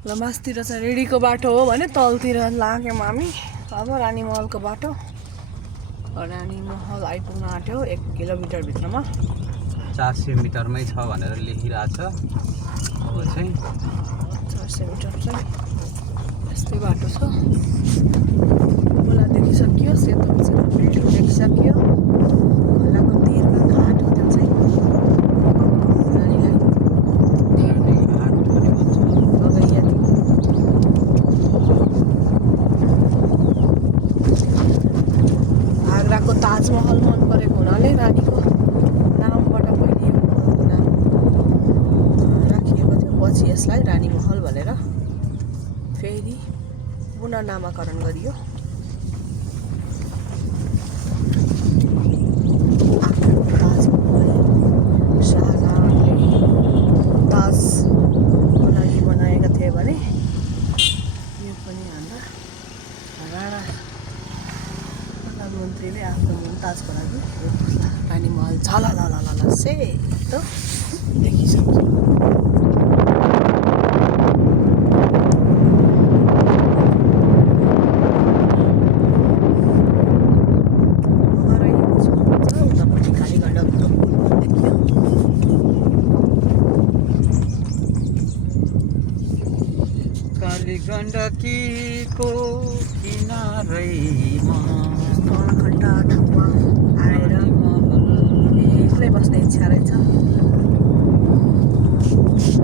ल मासतिर चाहिँ रेडीको बाटो हो भने तलतिर लाग्यौँ हामी। अब रानी महलको बाटो। रानी महल आइपुग्न आँट्यो 1 किलोमिटर भित्रमा। 400 मिटरमै छ भनेर लेखिरहेछ। अब चाहिँ 400 मिटर चाहिँ यस्तै बाटो छ। खोला देखिसक्यो, सेतो बिल्डिङ देखिसक्यो। खोलाको तिरमा घाट हो त्यो चाहिँ। आगराको ताजमहल मन परेको हुनाले रानीको नामबाट पहिले यो महलको नाम राखिएको थियो। पछि यसलाई रानी महल भनेर फेरि पुनः नामाकरण गरियो। आगराको ताजमहल शाहजहाँले ताजको लागि बनाएका थिए भने यो पनि हाम्रा राणा प्रधानमन्त्रीले आफ्नो मुमताजको लागि रानी महल झललललल सेतो देखिसक्यो। गण्डकीको किनारैमा ठन्डा ठाउँमा आएर एक्लै बस्ने इच्छा रहेछ।